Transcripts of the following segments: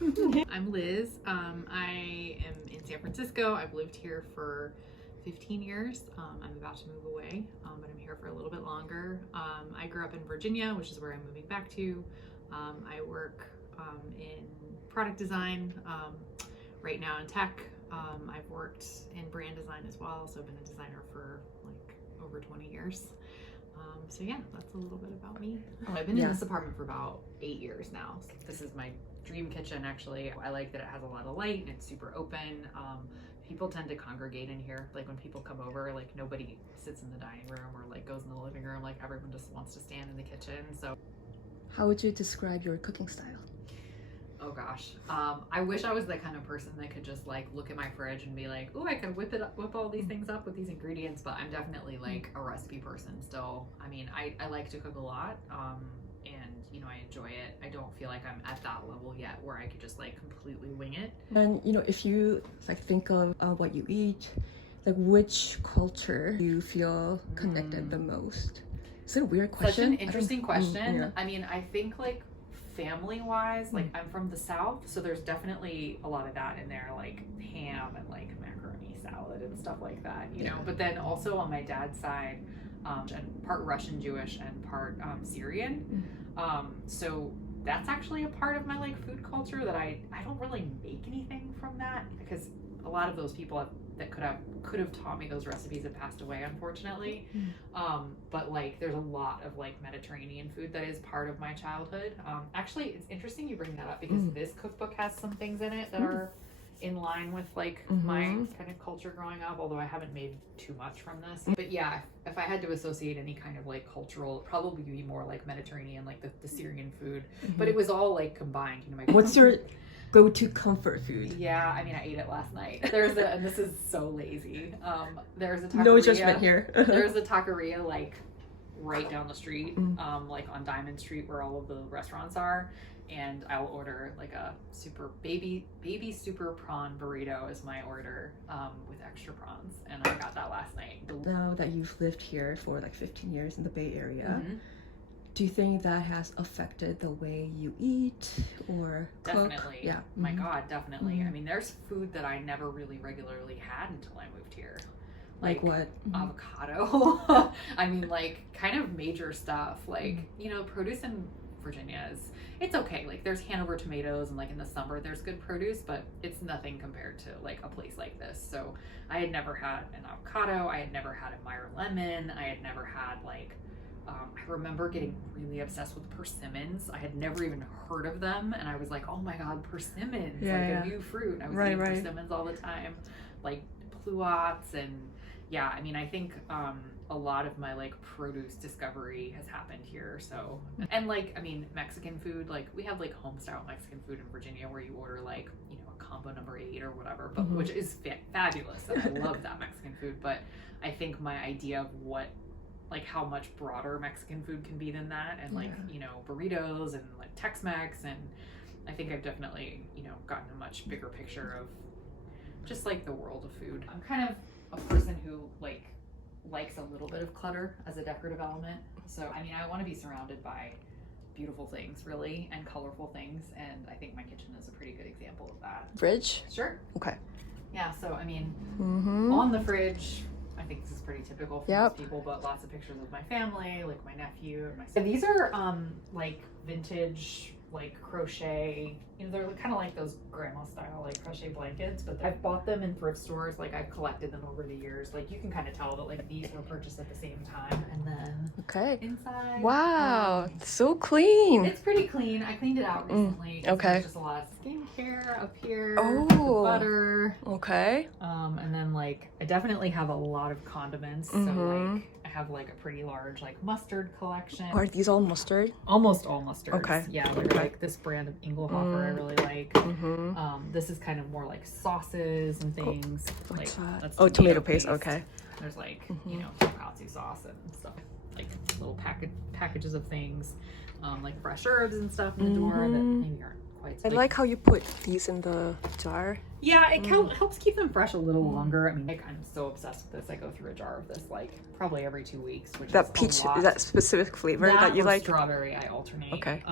I'm Liz. I am in San Francisco. I've lived here for 15 years. I'm about to move away, but I'm here for a little bit longer. I grew up in Virginia, which is where I'm moving back to. I work in product design right now in tech. I've worked in brand design as well, so I've been a designer for like over 20 years. So yeah, that's a little bit about me. I've been in this apartment for about 8 years now. This is my dream kitchen, actually. I like that it has a lot of light and it's super open. People tend to congregate in here. Like when people come over, like nobody sits in the dining room or like goes in the living room. Like everyone just wants to stand in the kitchen. So how would you describe your cooking style? Oh gosh, I wish I was the kind of person that could just like look at my fridge and be like, oh, I could whip all these things up with these ingredients, but I'm definitely like a recipe person still. I mean, I like to cook a lot, and you know, I enjoy it. I don't feel like I'm at that level yet where I could just like completely wing it. And you know, if you like think of what you eat, like which culture do you feel connected the most? Is it a weird question? Such an interesting question. Yeah. I mean, I think like family wise, like I'm from the South, so there's definitely a lot of that in there, like ham and like macaroni salad and stuff like that, you know. But then also on my dad's side, and part Russian Jewish and part Syrian, so that's actually a part of my like food culture that I don't really make anything from that, because a lot of those people that could have taught me those recipes have passed away, unfortunately. But like there's a lot of like Mediterranean food that is part of my childhood. Actually, it's interesting you bring that up, because this cookbook has some things in it that are in line with like my kind of culture growing up, although I haven't made too much from this. But yeah, if I had to associate any kind of like cultural, it'd probably be more like Mediterranean, like the Syrian food. But it was all like combined, you know. What's your go-to comfort food? Yeah, I mean, I ate it last night. And this is so lazy. There's a taqueria. No judgment here. There's a taqueria like right down the street, like on Diamond Street where all of the restaurants are. And I'll order like a super baby super prawn burrito is my order, with extra prawns. And I got that last night. Now that you've lived here for like 15 years in the Bay Area, do you think that has affected the way you eat or cook? Definitely. Yeah. My God, definitely. I mean, there's food that I never really regularly had until I moved here. Like what? Avocado. I mean, like kind of major stuff. Like, you know, produce in Virginia it's okay. Like there's Hanover tomatoes, and like in the summer there's good produce, but it's nothing compared to like a place like this. So I had never had an avocado. I had never had a Meyer lemon. I had never had like, I remember getting really obsessed with persimmons. I had never even heard of them, and I was like, oh my God, persimmons, a new fruit. I was eating persimmons all the time, like pluots. And yeah, I mean, I think a lot of my like produce discovery has happened here. So, and like, I mean, Mexican food, like we have like home style Mexican food in Virginia where you order like, you know, a combo number 8 or whatever, but which is fabulous, and I love that Mexican food. But I think my idea of what, like how much broader Mexican food can be than that, and like, you know, burritos and like Tex-Mex, and I think I've definitely, you know, gotten a much bigger picture of just like the world of food. I'm kind of a person who like likes a little bit of clutter as a decorative element. So I mean, I want to be surrounded by beautiful things, really, and colorful things, and I think my kitchen is a pretty good example of that. Fridge? Sure. Okay. Yeah, so I mean, on the fridge, I think this is pretty typical for most people, but lots of pictures of my family, like my nephew and my son. These are like vintage, like crochet, you know, they're kind of like those grandma style like crochet blankets, but I've bought them in thrift stores. Like I've collected them over the years. Like you can kind of tell that like these were purchased at the same time. And then inside, wow, so clean. it's pretty clean. I cleaned it out recently. Okay. There's just a lot of skincare up here. Oh, butter. Okay. And then like I definitely have a lot of condiments. So like I have like a pretty large like mustard collection. Are these all mustard? Almost all mustards. Okay. Yeah, they're like this brand of Engelhofer I really like. This is kind of more like sauces and things. What's like, that? That's Tomato paste. Okay. There's like, you know, tonkatsu sauce and stuff. Like little packages of things. Like fresh herbs and stuff in the drawer that maybe aren't quite so I like how you put these in the jar. Yeah, it helps keep them fresh a little longer. I mean, I'm so obsessed with this. I go through a jar of this like probably every 2 weeks, which That is peach, a lot. that specific flavor that you or like? strawberry, I alternate. Okay.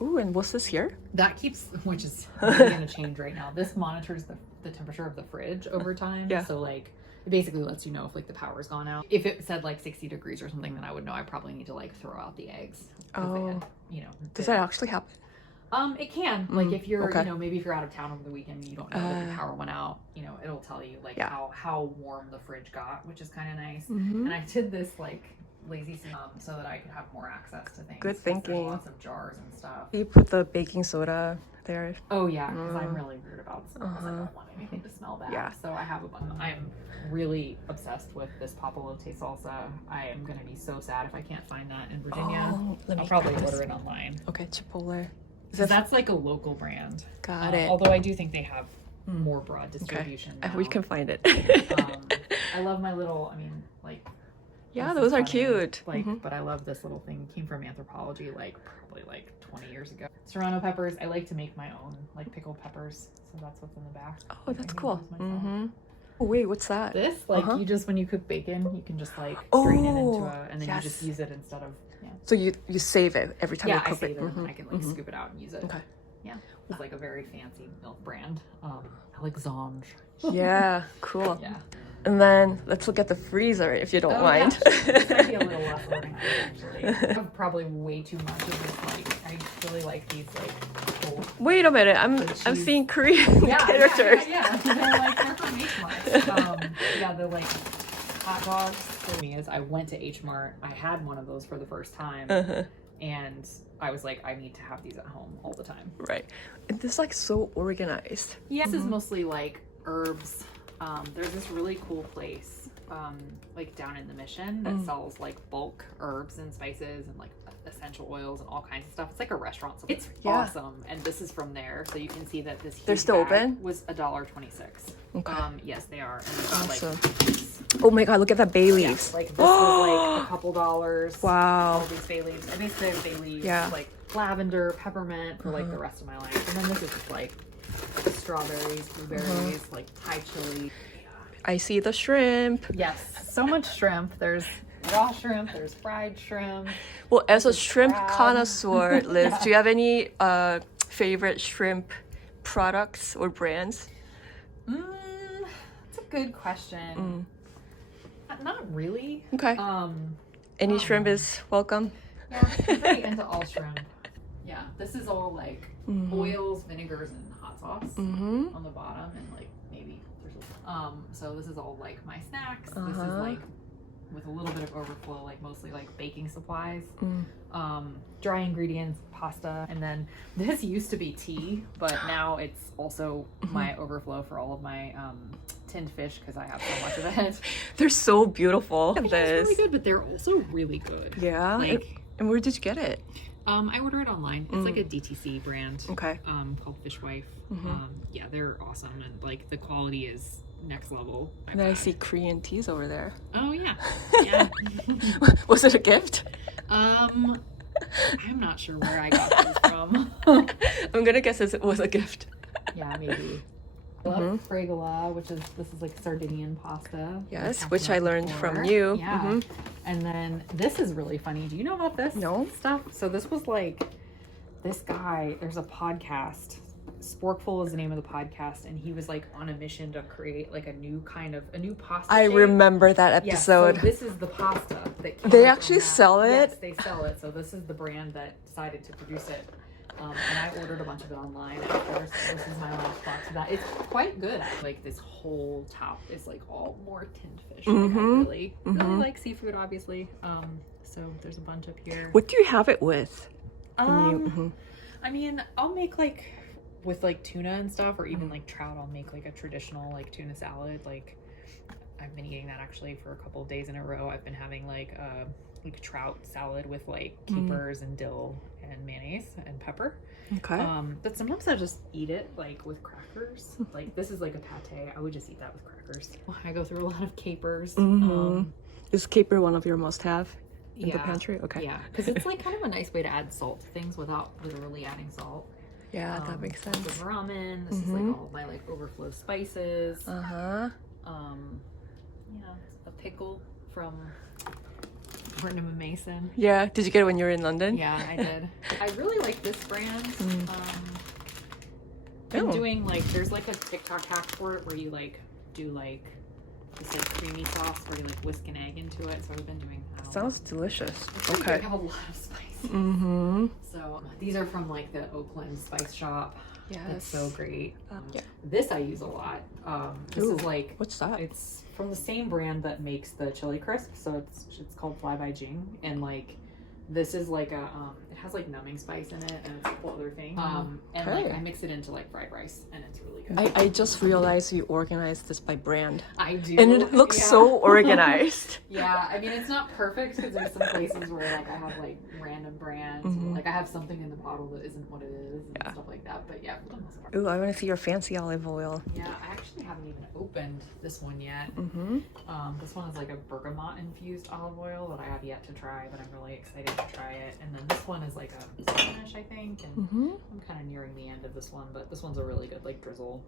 Ooh, and what's this here? That keeps, which is really going to change right now. This monitors the temperature of the fridge over time. Yeah. So like, it basically lets you know if like the power's gone out. If it said like 60 degrees or something, then I would know I probably need to like throw out the eggs. Oh. You know. Does that actually happen? It can. Like if you're, okay. you know, maybe if you're out of town over the weekend and you don't know that the power went out, you know, it'll tell you like how warm the fridge got, which is kind of nice. And I did this like lazy so that I could have more access to things. Good thinking. There's lots of jars and stuff. You put the baking soda there. Oh yeah, because I'm really weird about smells. I don't want anything to smell bad. Yeah. So I have a bunch. I'm really obsessed with this Papalote salsa. I am gonna be so sad if I can't find that in Virginia. I'll probably order it online. Okay, Chipotle. So that's like a local brand. Got it. Although I do think they have more broad distribution. Okay. We can find it. I love my little, I mean, like. Yeah, those are cute. Like, but I love this little thing. It came from Anthropology, like probably like 20 years ago. Serrano peppers. I like to make my own, like pickled peppers. So that's what's in the back. Oh, that's cool. Oh wait, what's that? This, like, you just when you cook bacon, you can just like strain it into a, and then you just use it instead of. Yeah. So you save it every time you cook I save it. it, and I can like scoop it out and use it. Okay. Yeah, it's like a very fancy milk brand. Alexandre. Yeah, cool. Yeah. And then let's look at the freezer if you don't mind. Yeah. This might be a little less ordinary, actually. I have probably way too much of this. Like, I really like these like. Cold Wait a minute, I'm seeing Korean characters. Yeah. They're from H Mart. Yeah, they're like hot dogs. For me, is I went to H Mart. I had one of those for the first time, and I was like, I need to have these at home all the time. Right, and this is like so organized. Yeah, this is mostly like herbs. There's this really cool place, like down in the Mission that sells like bulk herbs and spices and like essential oils and all kinds of stuff. It's like a restaurant. So it's awesome. And this is from there. So you can see that this they're still open? Was $1.26. Okay. Yes, they are. And got, awesome. Like, oh my God, look at that bay leaves. Yeah, like this was like a couple dollars. Wow. All these bay leaves. I basically have bay leaves, like lavender, peppermint for like the rest of my life. And then this is just like strawberries, blueberries, like Thai chili. I see the shrimp. Yes, so much shrimp. There's raw shrimp, there's fried shrimp. Well, as a shrimp connoisseur, Liz, do you have any favorite shrimp products or brands? That's a good question. Not really. Okay. Any shrimp is welcome. Yeah, I'm very into all shrimp. Yeah, this is all like oils, vinegars, and hot sauce on the bottom, and like maybe there's so this is all like my snacks. This is like with a little bit of overflow, like mostly like baking supplies, dry ingredients, pasta, and then this used to be tea, but now it's also my overflow for all of my tinned fish because I have so much of it. They're so beautiful. It's really good, but they're also really good. Yeah. Like, and where did you get it? I order it online. It's like a DTC brand. Okay. Called FishWife. Yeah, they're awesome, and like the quality is next level. And then I see Korean teas over there. Oh yeah. Yeah. Was it a gift? I'm not sure where I got these from. I'm gonna guess it was a gift. Yeah, maybe. I love fregola, this is like Sardinian pasta. Yes, which I learned from you. Yeah. And then this is really funny. Do you know about this stuff? So this was like this guy, there's a podcast. Sporkful is the name of the podcast, and he was like on a mission to create like a new pasta I shape. Remember that episode. Yeah, so this is the pasta that came they from actually that. sell it? Yes, they sell it. So this is the brand that decided to produce it. And I ordered a bunch of it online after, so this is my last box of that. It's quite good. Like this whole top is like all more tinned fish. Like I really like seafood, obviously. So there's a bunch up here. What do you have it with? I mean, I'll make like with like tuna and stuff, or even like trout. I'll make like a traditional like tuna salad. Like I've been eating that actually for a couple of days in a row. I've been having like trout salad with like capers and dill and mayonnaise and pepper. Okay. But sometimes I just eat it like with crackers. Like this is like a pate. I would just eat that with crackers. I go through a lot of capers. Is caper one of your must-have in the pantry? Okay. Yeah, because it's like kind of a nice way to add salt to things without literally adding salt. Yeah, that makes sense. This is ramen. This is like all my like overflow spices. Uh-huh. Yeah, a pickle from Barnum & Mason. Yeah, did you get it when you were in London? Yeah, I did. I really like this brand. I'm doing like, there's like a TikTok hack for it where you like do like this like creamy sauce where you like whisk an egg into it. So I've been doing that. Sounds delicious. Okay. I have a lot of spices. So these are from like the Oakland Spice Shop. Yes. It's so great. Yeah. This I use a lot. This is like, what's that? It's from the same brand that makes the chili crisp. So it's called Fly by Jing. And like, this is like a, it has like numbing spice in it and it's a whole other thing. And like I mix it into like fried rice and it's really good. I just realized you organized this by brand. I do. And it looks so organized. Yeah, I mean, it's not perfect because there's some places where like I have like random brands. Like I have something in the bottle that isn't what it is and stuff like that. But yeah, for the most part. Ooh, I want to see your fancy olive oil. Yeah, I actually haven't even opened this one yet. This one is like a bergamot infused olive oil that I have yet to try, but I'm really excited to try it. And then this one is like a Spanish, I think, and I'm kind of nearing the end of this one, but this one's a really good like drizzle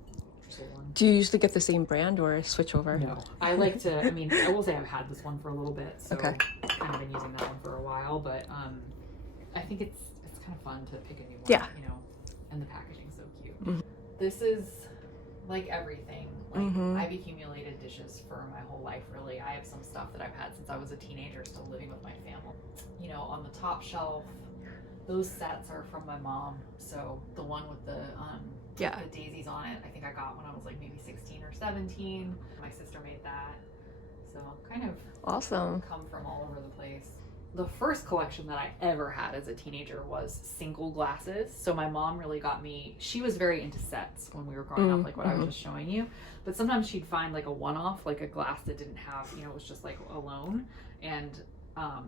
one. Do you usually get the same brand or switch over? No, I like to, I mean, I will say I've had this one for a little bit, so I've kind of been using that one for a while, but I think it's kind of fun to pick a new one, you know, and the packaging's so cute. This is like everything. Like I've accumulated dishes for my whole life, really. I have some stuff that I've had since I was a teenager, still living with my family. You know, on the top shelf, those sets are from my mom. So the one with the daisies on it, I think I got when I was like maybe 16 or 17. My sister made that. So kind of awesome. Come from all over the place. The first collection that I ever had as a teenager was single glasses. So my mom really got me, she was very into sets when we were growing up, like what I was just showing you. But sometimes she'd find like a one-off, like a glass that didn't have, you know, it was just like alone. And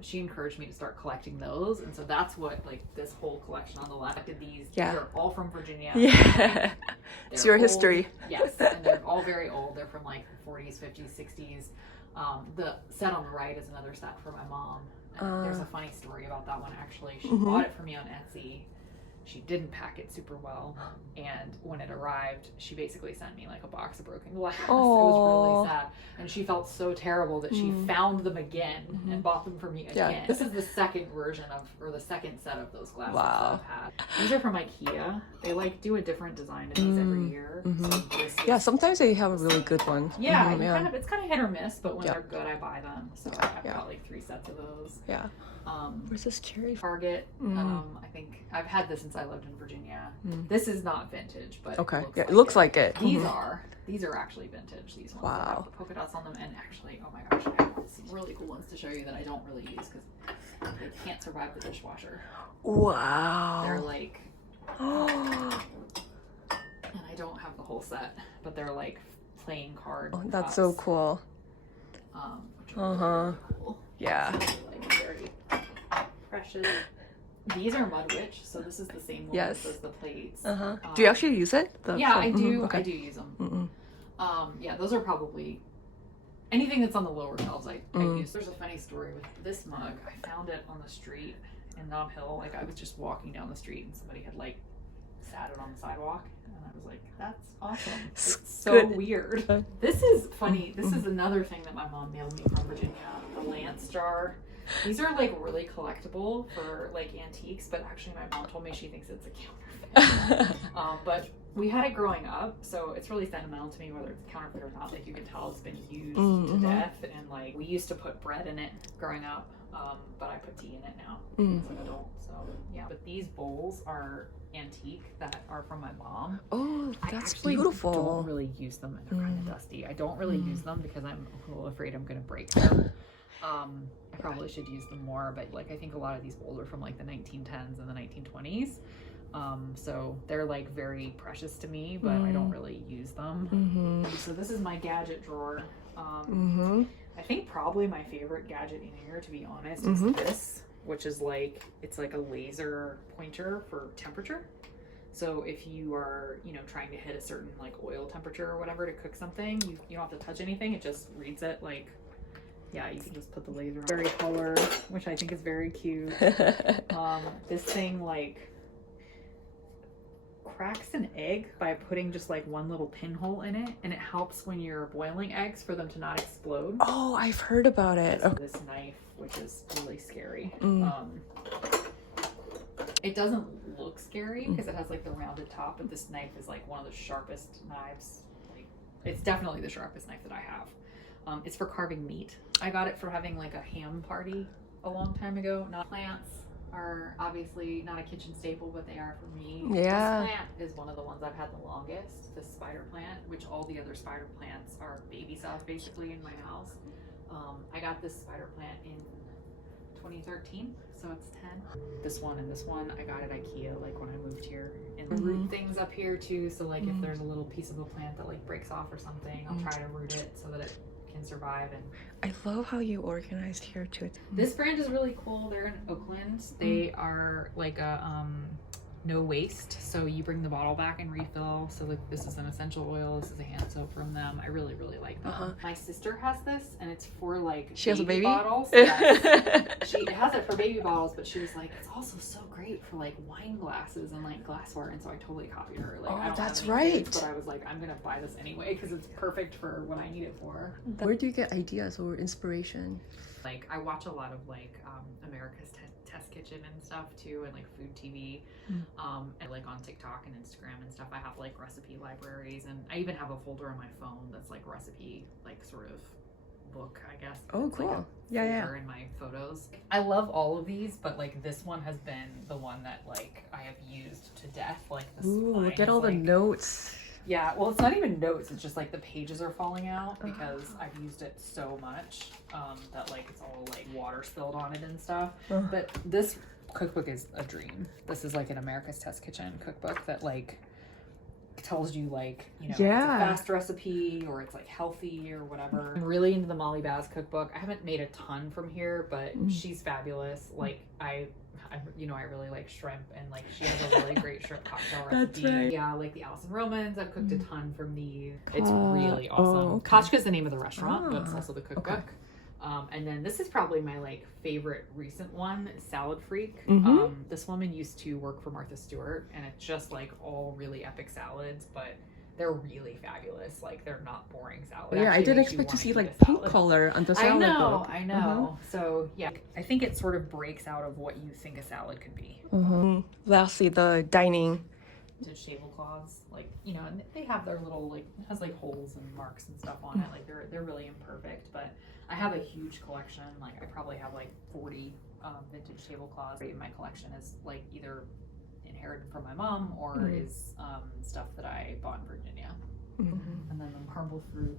she encouraged me to start collecting those. And so that's what like this whole collection on the left did these. Yeah. They're all from Virginia. Yeah. It's your history. Yes. And they're all very old. They're from like the 40s, 50s, 60s. The set on the right is another set for my mom. And there's a funny story about that one actually. She bought it for me on Etsy. She didn't pack it super well, and when it arrived, she basically sent me like a box of broken glass. It was really sad, and she felt so terrible that she found them again and bought them for me again. This is the second version of, or the second set of those glasses that I've had. These are from IKEA. They like do a different design to these every year. So sometimes they have a really good one. Yeah, it's kind of hit or miss, but when they're good, I buy them. So I've got like 3 sets of those. Yeah. Where's this cherry? Target. I think I've had this since I lived in Virginia. This is not vintage, but it looks like it. These are actually vintage. These ones that have the polka dots on them, and actually, oh my gosh, I have some really cool ones to show you that I don't really use because they can't survive the dishwasher. Wow. They're like, and I don't have the whole set, but they're like playing card. Oh, that's so cool. Which are really cool. Yeah. Like very precious. These are Mud Witch, so this is the same one as the plates. Do you actually use it? I do. I do use them. Yeah, those are probably anything that's on the lower shelves. I use. There's a funny story with this mug. I found it on the street in Nob Hill. Like I was just walking down the street and somebody had like sat it on the sidewalk, and I was like, "That's awesome." It's so weird. This is funny. This is another thing that my mom mailed me from Virginia. The Lance jar. These are like really collectible for like antiques, but actually my mom told me she thinks it's a counterfeit. But we had it growing up, so it's really sentimental to me whether it's counterfeit or not. Like you can tell it's been used to death, and like we used to put bread in it growing up, but I put tea in it now as an adult. So yeah, but these bowls are antique that are from my mom. Oh, that's beautiful. I don't really use them. They're kind of dusty. I don't really use them because I'm a little afraid I'm going to break them. I probably should use them more, but like I think a lot of these bowls are from like the 1910s and the 1920s. So they're like very precious to me, but I don't really use them. So this is my gadget drawer. I think probably my favorite gadget in here, to be honest, is this, which is like, it's like a laser pointer for temperature. So if you are, you know, trying to hit a certain like oil temperature or whatever to cook something, you don't have to touch anything. It just reads it like, yeah, you can just put the laser on. Very color, which I think is very cute. This thing like cracks an egg by putting just like one little pinhole in it, and it helps when you're boiling eggs for them to not explode. Oh, I've heard about it. So this knife, which is really scary. Mm. It doesn't look scary because it has like the rounded top, but this knife is like one of the sharpest knives. Like, it's definitely the sharpest knife that I have. It's for carving meat. I got it for having like a ham party a long time ago. Not plants are obviously not a kitchen staple, but they are for me. Yeah. This plant is one of the ones I've had the longest, the spider plant, which all the other spider plants are baby size basically in my house. I got this spider plant in 2013, so it's 10. This one and this one I got at IKEA like when I moved here. And the root things up here too, so like if there's a little piece of a plant that like breaks off or something, I'll try to root it so that it can survive. And I love how you organized here too. this brand is really cool. They're in Oakland. They are like a no waste, so you bring the bottle back and refill. So like this is an essential oil, this is a hand soap from them. I really like them. My sister has this, and it's for like she has a baby bottles. Yes. She has it for baby bottles, but she was like, it's also so great for like wine glasses and like glassware, and so I totally copied her. Like, I don't that's have any kids, right. but I was like, I'm gonna buy this anyway because it's perfect for what I need it for. Where do you get ideas or inspiration? Like I watch a lot of like America's Test Kitchen and stuff too, and like food TV, and like on TikTok and Instagram and stuff. I have like recipe libraries, and I even have a folder on my phone that's like recipe, like sort of book, I guess. Oh, it's cool. Like a folder in my photos. I love all of these, but like this one has been the one that like I have used to death. Like the Ooh, look at all the like, notes. yeah, well, it's not even notes. It's just like the pages are falling out because I've used it so much that like it's all like water spilled on it and stuff. But this cookbook is a dream. This is like an America's Test Kitchen cookbook that like tells you like, you know, it's a fast recipe or it's like healthy or whatever. I'm really into the Molly Baz cookbook. I haven't made a ton from here, but she's fabulous. Like I really like shrimp, and like she has a really great shrimp cocktail recipe. That's right. Yeah, like the Allison Romans. I've cooked a ton from these. It's really awesome. Oh, okay. Kachka's the name of the restaurant, but it's also the cookbook. Okay. And then this is probably my like favorite recent one, Salad Freak. This woman used to work for Martha Stewart, and it's just like all really epic salads, but they're really fabulous. Like they're not boring salads. Yeah, I didn't expect to see like pink color on the salad book. I know. So yeah, I think it sort of breaks out of what you think a salad could be. Lastly, the dining. Vintage tablecloths, like, you know, and they have their little like, it has like holes and marks and stuff on it. Like they're really imperfect, but I have a huge collection. Like I probably have like 40 vintage tablecloths. My collection is like either inherited from my mom or is stuff that I bought in Virginia. And then the marble fruit.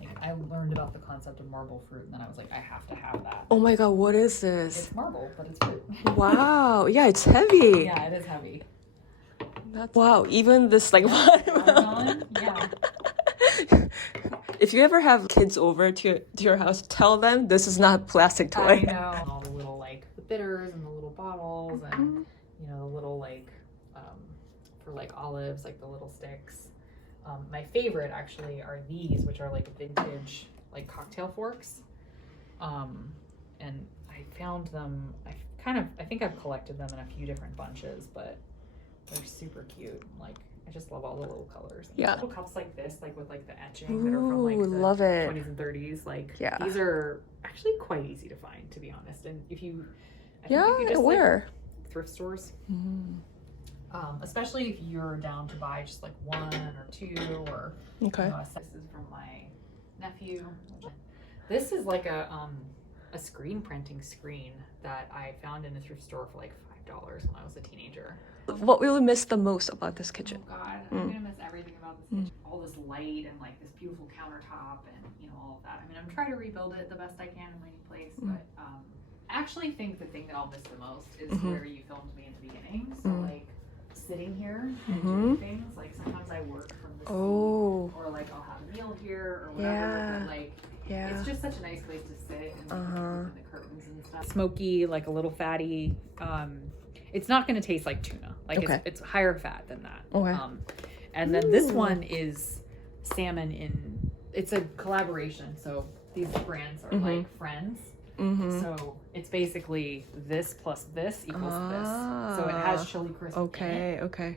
Like, I learned about the concept of marble fruit, and then I was like, I have to have that. Oh my god, what is this? It's marble, but it's fruit. Wow, yeah, it's heavy. Yeah, it is heavy. Wow, even this like watermelon. Yeah. If you ever have kids over to your house, tell them this is not a plastic toy. I know. All the little like the bitters and the little bottles and you know the little like for like olives, like the little sticks. My favorite actually are these, which are like vintage like cocktail forks. And I found them. I think I've collected them in a few different bunches, but they're super cute. Like I just love all the little colors. Yeah. Little cups like this, like with like the etching that are from like the love it. 20s and 30s. Like Yeah. these are actually quite easy to find, to be honest. And if you, I think Yeah, if you just where? like thrift stores, especially if you're down to buy just like one or two, or Okay. you know, this is from my nephew. This is like a screen printing screen that I found in a thrift store for like $5 when I was a teenager. What will you miss the most about this kitchen? Oh God, I'm gonna miss everything about this kitchen. All this light and like this beautiful countertop and you know all of that. I mean, I'm trying to rebuild it the best I can in my new place, but I actually think the thing that I'll miss the most is where you filmed me in the beginning. So like sitting here and doing things. Like sometimes I work from the seat, or like I'll have a meal here or whatever. But like it's just such a nice place to sit and and the curtains and stuff. Smoky, like a little fatty. It's not going to taste like tuna. Like it's higher fat than that. Okay. And then this one is salmon in. It's a collaboration. So these brands are like friends. So it's basically this plus this equals this. So it has chili crisp in it. Okay.